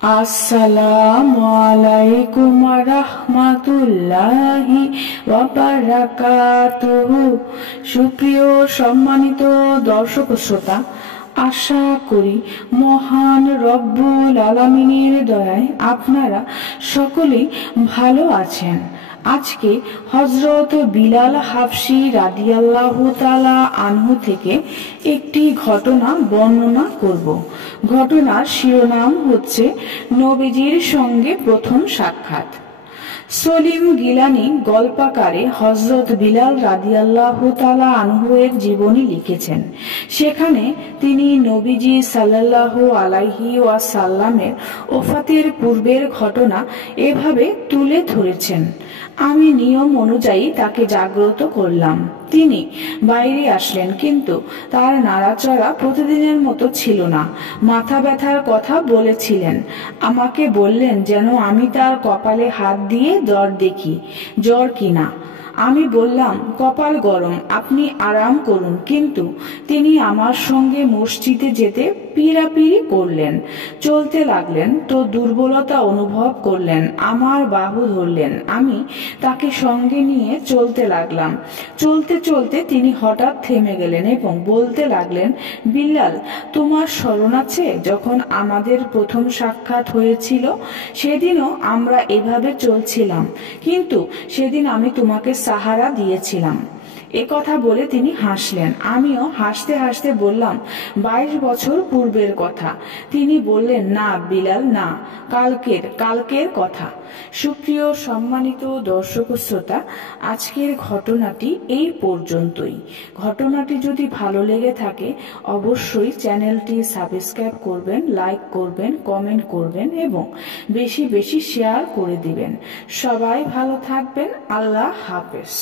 আসসালামু আলাইকুম রাহমাতুল্লাহি ওয়া বারাকাতুহু। সুপ্রিয় সম্মানিত দর্শক শ্রোতা, আশা করি মহান রব্বুল আলামিনের দয়ায় আপনারা সকলেই ভালো আছেন। আজকে হযরত বিলাল হাবশী রাদিয়াল্লাহু তাআলা আনহু থেকে একটি ঘটনা বর্ণনা করব। ঘটনার শিরোনাম হচ্ছে নবীজির সঙ্গে প্রথম সাক্ষাৎ। সলিম গিলানি গল্পাকারে হযরত বিলাল রাদিয়াল্লাহু তাআলা আনহু এর জীবনী লিখেছেন। সেখানে তিনি নবীজি সাল্লাল্লাহু আলাইহি ওয়াসাল্লামের ওফাতের পূর্বের ঘটনা এভাবে তুলে ধরেছেন। আমি নিয়ম অনুযায়ী তাকে জাগ্রত করলাম। তিনি বাইরে আসলেন, কিন্তু তার নাড়াচড়া প্রতিদিনের মতো ছিল না। মাথা ব্যথার কথা বলেছিলেন। আমাকে বললেন যেন আমি তার কপালে হাত দিয়ে জ্বর দেখি, জ্বর কিনা। আমি বললাম, কপাল গরম, আপনি আরাম করুন। কিন্তু তিনি আমার সঙ্গে মসজিদে যেতে পিড়াপিড়ি করলেন। চলতে লাগলেন তো দুর্বলতা অনুভব করলেন। আমার বাহু ধরলেন। আমি তাকে সঙ্গে নিয়ে চলতে লাগলাম। চলতে চলতে তিনি হঠাৎ থেমে গেলেন এবং বলতে লাগলেন, বিল্লাল, তোমার স্মরণ আছে যখন আমাদের প্রথম সাক্ষাৎ হয়েছিল? সেদিনও আমরা এভাবে চলছিলাম, কিন্তু সেদিন আমি তোমাকে সাহারা দিয়েছিলাম। কথা বলে তিনি হাসলেন। আমিও হাসতে হাসতে বললাম, 22 বছর পূর্বের কথা। তিনি বললেন, না বিলাল, না, কালকের কথা। সুপ্রিয় সম্মানিত দর্শক শ্রোতা, আজকের ঘটনাটি এই পর্যন্তই। ঘটনাটি যদি ভালো লেগে থাকে অবশ্যই চ্যানেলটি সাবস্ক্রাইব করবেন, লাইক করবেন, কমেন্ট করবেন এবং বেশি বেশি শেয়ার করে দিবেন। সবাই ভালো থাকবেন। আল্লাহ হাফেজ।